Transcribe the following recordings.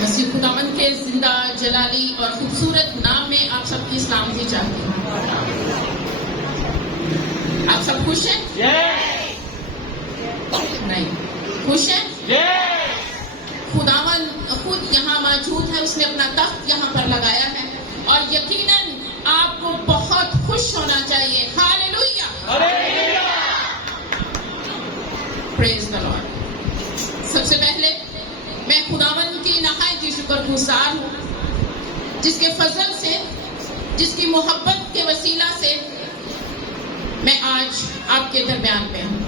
مسیح خداوند کے زندہ جلالی اور خوبصورت نام میں آپ سب کی سلامتی چاہتی ہوں. آپ سب خوش ہیں؟ نہیں خوش ہیں؟ خداوند خود یہاں موجود ہے، اس نے اپنا تخت یہاں پر لگایا ہے اور یقیناً آپ کو بہت خوش ہونا چاہیے. ہاللویا، پریز دی لارڈ. سب سے پہلے میں خداوند کی نہایت ہی شکر گزار ہوں، جس کے فضل سے، جس کی محبت کے وسیلہ سے میں آج آپ کے درمیان میں ہوں.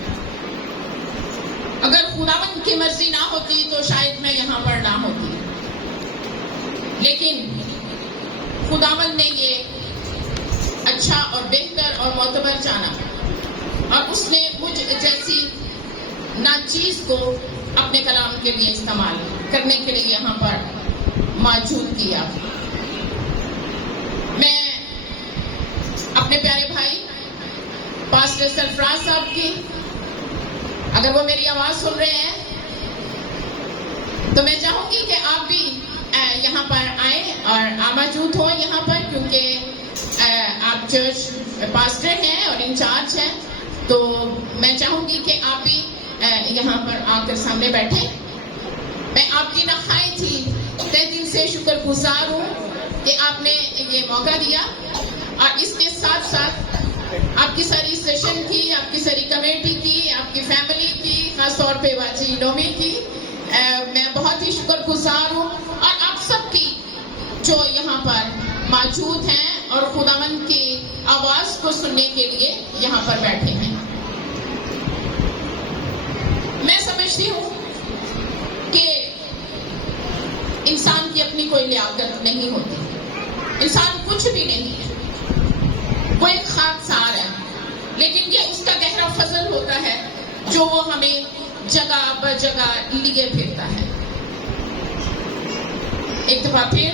اگر خداوند کی مرضی نہ ہوتی تو شاید میں یہاں پر نہ ہوتی، لیکن خداوند نے یہ اچھا اور بہتر اور معتبر جانا اور اس نے مجھ جیسی ناچیز کو اپنے کلام کے لیے استعمال کرنے کے لیے یہاں پر موجود کیا. میں اپنے پیارے بھائی پاسٹر سرفراز صاحب کی، اگر وہ میری آواز سن رہے ہیں تو میں چاہوں گی کہ آپ بھی یہاں پر آئیں اور موجود ہوں یہاں پر، کیونکہ آپ چرچ پاسٹر ہیں اور انچارج ہیں، تو میں چاہوں گی کہ آپ بھی یہاں پر آ کر سامنے بیٹھیں. میں آپ کی نہایت ہی تہ دل سے شکر گزار ہوں کہ آپ نے یہ موقع دیا، اور اس کے ساتھ ساتھ آپ کی ساری سیشن کی، آپ کی ساری کمیٹی کی، آپ کی فیملی کی، خاص طور پہ واجی نومی کی میں بہت ہی شکر گزار ہوں، اور آپ سب کی جو یہاں پر موجود ہیں اور خداوند کی آواز کو سننے کے لیے یہاں پر بیٹھے ہیں. میں سمجھتی ہوں کہ انسان کی اپنی کوئی لیاقت نہیں ہوتی، انسان کچھ بھی نہیں ہے، وہ ایک خاکسار ہے، لیکن یہ اس کا گہرا فضل ہوتا ہے جو وہ ہمیں جگہ بجگہ لیے پھرتا ہے. ایک دفعہ پھر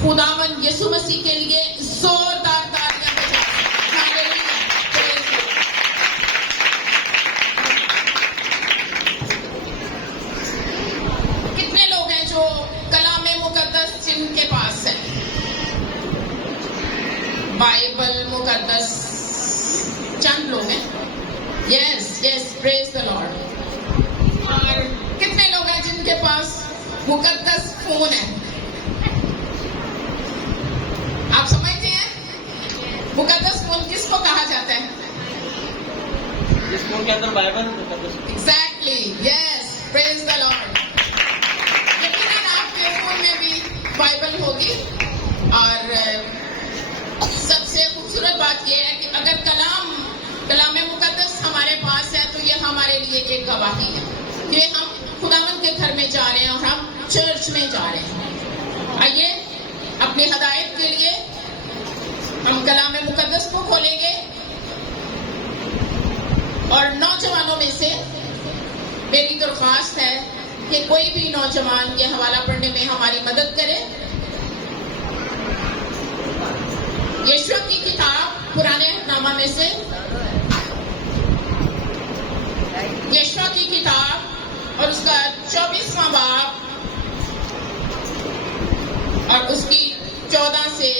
خداوند یسوع مسیح کے لیے زوردار تالیاں بجائیں. کتنے لوگ ہیں جو کلام مقدس جن کے پاس ہے، بائبل مقدس؟ چند لوگ ہیں. یس پریز دی لارڈ. اور کتنے لوگ ہیں جن کے پاس مقدس خون ہے؟ آپ سمجھتے ہیں مقدس خون کس کو کہا جاتا ہے؟ جس خون کے اندر بائبل مقدس. ایگزیکٹلی، یس پریز دی لارڈ. یقیناً آپ کے خون میں بھی بائبل ہوگی، اور سب سے خوبصورت بات یہ ہے کہ اگر کلام مقدس ہمارے پاس ہے تو یہ ہمارے لیے ایک گواہی ہے کہ ہم خداوند کے گھر میں جا رہے ہیں اور ہم چرچ میں جا رہے ہیں. آئیے اپنی ہدایت کے لیے ہم کلام مقدس کو کھولیں گے، اور نوجوانوں میں سے میری درخواست ہے کہ کوئی بھی نوجوان یہ حوالہ پڑھنے میں ہماری مدد کرے. یشوع کی کتاب پرانے نامہ میں سے، یشوع کی کتاب اور اس کا 24واں باب اور اس کی 14 سے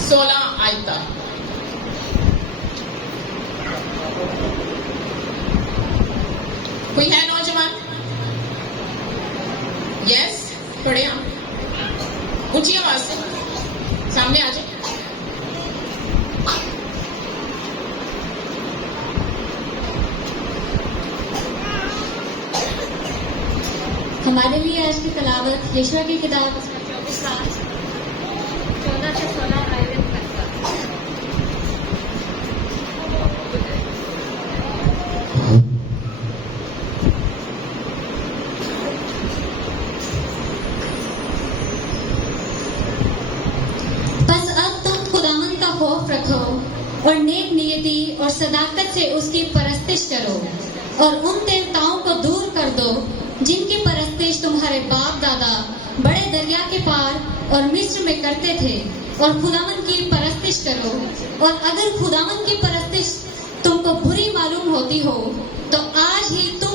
16 آیت تک. کوئی ہے نوجوان؟ یس پڑھے آپ اونچی آواز سے سامنے آ جائیں. ہمارے لیے آج کی تلاوت یشوع کی کتاب 14 سے 16 آیت تک. بس اب تم خداوند کا خوف رکھو اور نیک نیتی اور صداقت سے اس کی پرستش کرو، اور ان دیوتاؤں کو دور کر دو جن کی پرستش تمہارے باپ دادا بڑے دریا کے پار اور مصر میں کرتے تھے، اور خداوند کی پرستش کرو. اور اگر خداوند کی پرستش تم کو بری معلوم ہوتی ہو تو آج ہی تم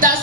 10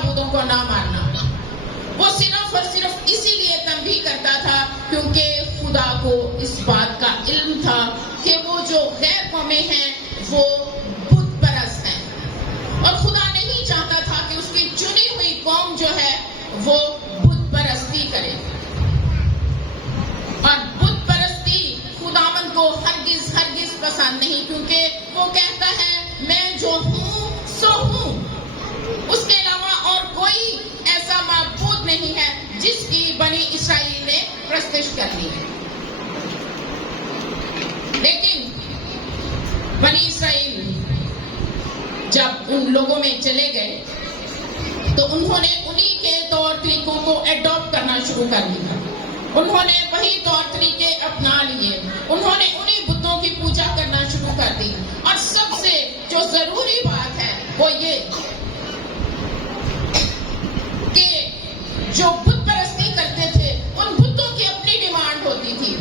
معبودوں کو نہ ماننا. وہ صرف اور صرف اسی لیے تنبیہ کرتا تھا کیونکہ خدا کو اس بات کا علم تھا کہ وہ جو غیر قومیں ہیں وہ بت پرست ہیں، اور خدا نہیں چاہتا تھا کہ اس کی چنی ہوئی قوم جو ہے وہ بت پرستی کرے. اور بت پرستی خداوند کو ہرگز ہرگز پسند نہیں، کیونکہ وہ کہتا ہے میں جو ہوں سو ہوں، اس کے علاوہ اور کوئی ایسا معبود نہیں ہے جس کی بنی اسرائیل نے پرستش کرنی ہے. لیکن بنی اسرائیل جب ان لوگوں میں چلے گئے تو انہوں نے انہی کے طور طریقوں کو ایڈاپٹ کرنا شروع کر دیا. انہوں نے وہی طور طریقے اپنا لیے، انہوں نے انہی بتوں کی پوجا کرنا شروع کر دی. اور سب سے جو ضروری بات ہے وہ یہ کہ جو بت پرستی کرتے تھے ان بتوں کی اپنی ڈیمانڈ ہوتی تھی،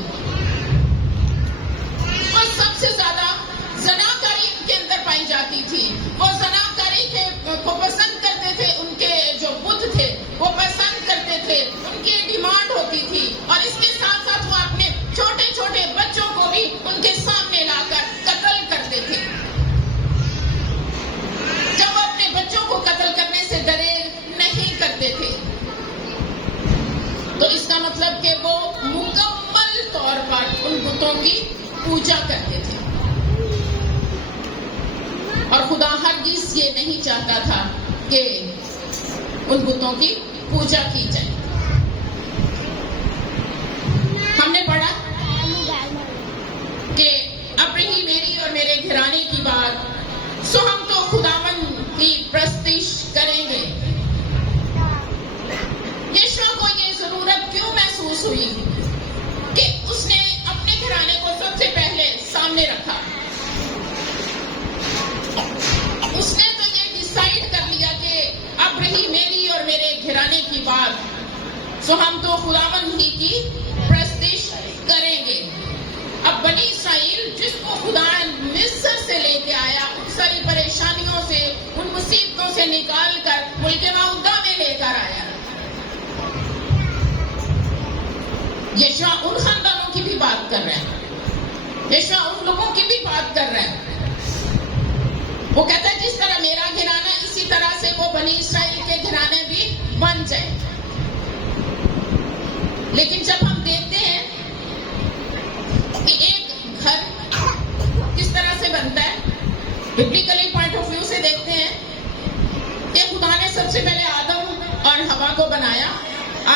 اور سب سے زیادہ زناکاری ان کے اندر پائی جاتی تھی. وہ زناکاری کو پسند کرتے تھے، ان کے جو بت تھے وہ پسند کرتے تھے، ان کی ڈیمانڈ ہوتی تھی. اور اس کے ساتھ ساتھ وہ اپنے چھوٹے چھوٹے بچوں کو بھی ان کے سامنے لا کر قتل کرتے تھے. جب وہ اپنے بچوں کو قتل کرنے سے دریغ نہیں کرتے تھے تو اس کا مطلب کہ وہ مکمل طور پر ان بتوں کی پوجا کرتے تھے. اور خدا ہرگز یہ نہیں چاہتا تھا کہ ان بتوں کی پوجا کی جائے. ہم نے پڑھا کہ اب رہی میری اور میرے گھرانے کی بات، سو ہم تو خداوند کی پرستش کریں گے. یشوع کو یہ ضرورت کیوں محسوس ہوئی کہ اس نے اپنے گھرانے کو سب سے پہلے سامنے رکھا؟ اس نے تو یہ ڈیسائیڈ کر لیا کہ اب رہی میری اور میرے گھرانے کی بات، سو ہم تو خداوند ہی کی پرستش کریں گے. اب بنی اسرائیل جس کو خدا مصر سے لے کے آیا، ان ساری پریشانیوں سے، ان مصیبتوں سے نکال کر ملک معہودہ میں لے کر آیا. یشوع ان خاندانوں کی بھی بات کر رہے ہیں، یشوع ان لوگوں کی بھی بات کر رہے ہیں. وہ کہتا ہے جس طرح میرا گھرانہ اسی طرح سے وہ بنی اسرائیل کے گھرانے بھی بن جائیں. لیکن جب ہم دیکھتے ہیں کہ ایک گھر کس طرح سے بنتا ہے، ببلیکلی پوائنٹ آف ویو سے دیکھتے ہیں کہ خدا نے سب سے پہلے آدم اور ہوا کو بنایا،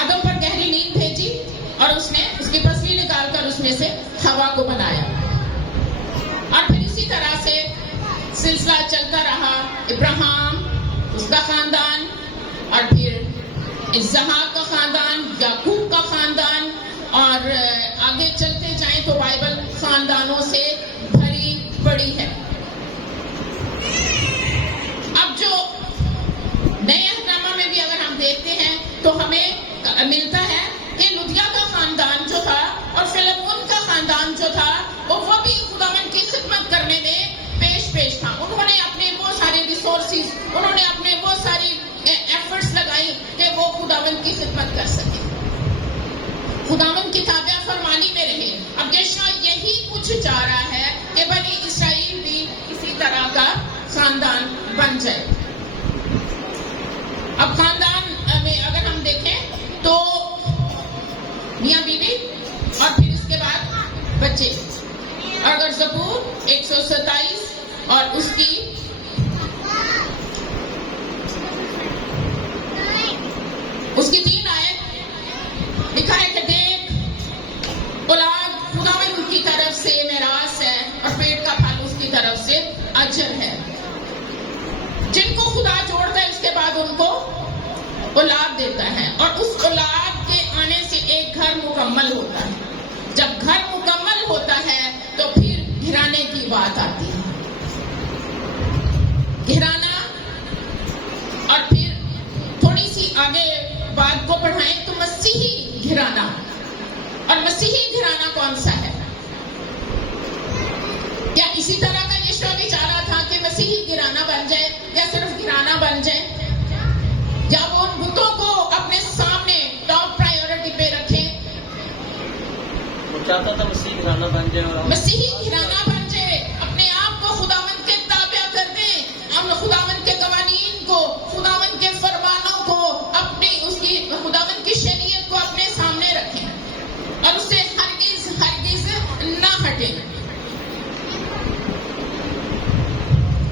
آدم پر گہری نیند بھیجی اور اس نے اس کی پسلی نکال کر اس میں سے ہوا کو بنایا. اور پھر اسی طرح سے سلسلہ چلتا رہا، ابراہیم، اس کا خاندان، اور پھر اسحاق کا خاندان، یعقوب کا خاندان، اور آگے چلتے جائیں تو بائبل خاندانوں سے بھری پڑی ہے. اب جو نئے اہدنامہ میں بھی اگر ہم دیکھتے ہیں تو ہمیں ملتا ہے کہ لدیا کا خاندان جو تھا اور فلمون کا خاندان جو تھا وہ بھی خداوند کی خدمت کرنے میں پیش تھا. انہوں نے اپنے وہ سارے ریسورسز، انہوں نے اپنے وہ ساری ایفرٹس لگائی کہ وہ خداوند کی خدمت کر سکے، خداوند کی تابع فرمانی میں رہے. اب یشوع یہی کچھ چاہ رہا ہے کہ بنی اسرائیل بھی اسی طرح کا خاندان بن جائے. اب خاندان میں اگر ہم دیکھیں تو میاں بیوی اور پھر اس کے بعد بچے. اگر زبور 127 اور اس کی اس کی 3 آیت لکھا ہے کہ دیکھ اولاد خداوند کی طرف سے میراث ہے اور پیٹ کا پھل اس کی طرف سے اجر ہے. جن کو خدا جوڑتا ہے اس کے بعد ان کو اولاد دیتا ہے اور اس اولاد کے آنے سے ایک گھر مکمل ہوتا ہے. جب گھر مکمل ہوتا ہے تو پھر گھرانے کی بات آتی ہے. گھرانا، اور پھر تھوڑی سی آگے بات کو پڑھائیں تو مسیحی گھرانا. اور مسیحی گھرانا کون سا ہے؟ کیا اسی طرح کا یشوع بھی چاہ رہا تھا کہ مسیحی گھرانا بن جائے یا صرف گھرانا بن جائے، یا بتوں کو اپنے سامنے ٹاپ پرائیورٹی پہ رکھیں. وہ چاہتا تھا مسیح گھرانہ بن جائے اور مسیحی گھرانہ بن جائے. اپنے آپ کو خداوند کے تابع کر دیں. ہم خداوند کے قوانین کو, خداوند کے فرمانوں کو, اپنی اس کی خداوند کی شریعت کو اپنے سامنے رکھیں اور اس سے ہرگز ہرگز نہ ہٹیں.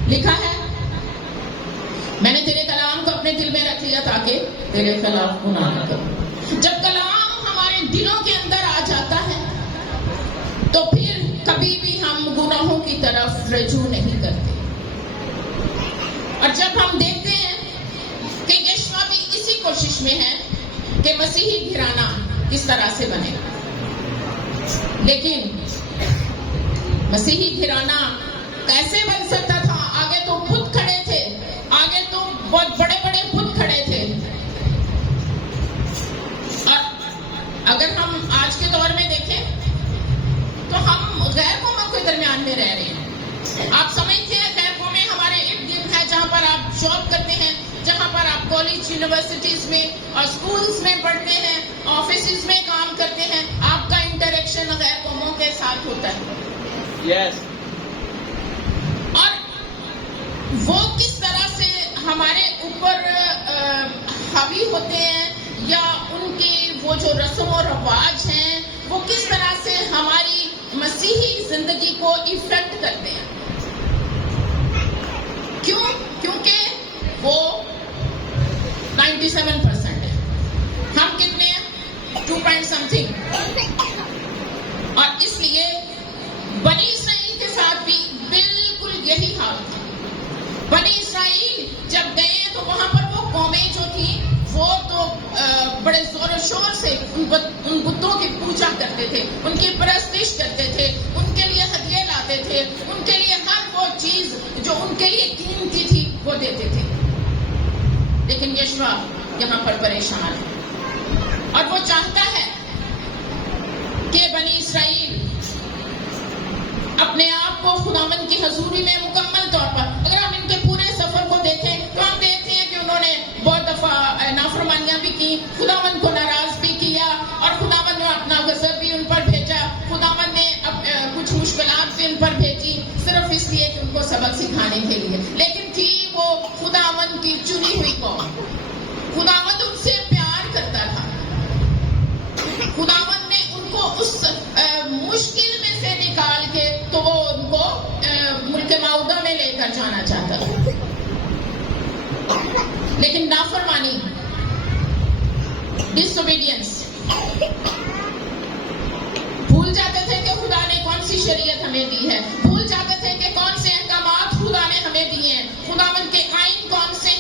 لکھا ہے, میں نے تیرے کلام کو اپنے دل میں رکھ لیا تاکہ تیرے خلاف گناہ نہ کروں. جب کلام ہمارے دلوں کے اندر آ جاتا ہے تو پھر کبھی بھی ہم گناہوں کی طرف رجوع نہیں کرتے. اور جب ہم دیکھتے ہیں کہ یشوع بھی اسی کوشش میں ہے کہ مسیحی گھرانہ کس طرح سے بنے, لیکن مسیحی گھرانہ کیسے بن سکتا تھا؟ آگے تو بت کھڑے تھے, آگے تو بہت بڑے بڑے بت کھڑے تھے. اور اگر ہم آج کے دور میں دیکھیں تو ہم غیر قوموں کے درمیان میں رہ رہے ہیں. آپ سمجھتے ہیں غیر قومیں ہمارے ارد گرد ہیں, جہاں پر آپ جاب کرتے ہیں, جہاں پر آپ کالج یونیورسٹیز میں اور اسکولز میں پڑھتے ہیں, آفیسز میں کام کرتے ہیں, آپ کا انٹریکشن غیر قوموں کے ساتھ ہوتا ہے. یس. اور وہ کس طرح سے ہمارے اوپر حاوی ہوتے ہیں, یا ان کی وہ جو رسم و رواج ہیں وہ کس طرح سے ہماری مسیحی زندگی کو افیکٹ کرتے ہیں. کیوں؟ کیونکہ وہ 97% ہے, ہم کتنے ہیں؟ 2.something. اور اس لیے بنی اسرائیل کے ساتھ بھی بالکل یہی حال تھا. بنی اسرائیل جب گئے تو وہاں پر وہ قومیں جو تھیں وہ تو بڑے زور و شور سے ان بتوں کی پوجا کرتے تھے, ان کی پرستش کرتے تھے, ان کے لیے ہدیے لاتے تھے, ان کے لیے ہر وہ چیز جو ان کے لیے قیمتی تھی وہ دیتے تھے. لیکن یشوع یہاں پر پریشان ہے اور وہ چاہتا ہے کہ بنی اسرائیل اپنے آپ کو خداوند کی حضوری میں مکمل طور پر, اگر ہم ان کے پورے سفر کو دیکھیں تو ہم دیکھتے ہیں کہ انہوں نے بہت دفعہ نافرمانیاں بھی کی, خداوند کو ناراض بھی کیا, اور خداوند نے اپنا غضب بھی ان پر بھیجا. خداوند نے کچھ مشکلات بھی ان پر بھیجی صرف اس لیے کہ ان کو سبق سکھانے کے لیے. لیکن تھی وہ خداوند کی چنی ہوئی قوم. خداوند ان سے پیار کرتا تھا. خداوند نے ان کو اس مشکل میں سے نکال کے تو وہ ان کو ملک معودہ میں لے کر جانا چاہتا تھا. لیکن نافرمانی, ڈس اوبیڈینس, بھول جاتے تھے کہ خدا نے کون سی شریعت ہمیں دی ہے, بھول جاتے تھے کہ کون سے احکامات خدا نے ہمیں دیے ہیں, خداوند کے آئین کون سے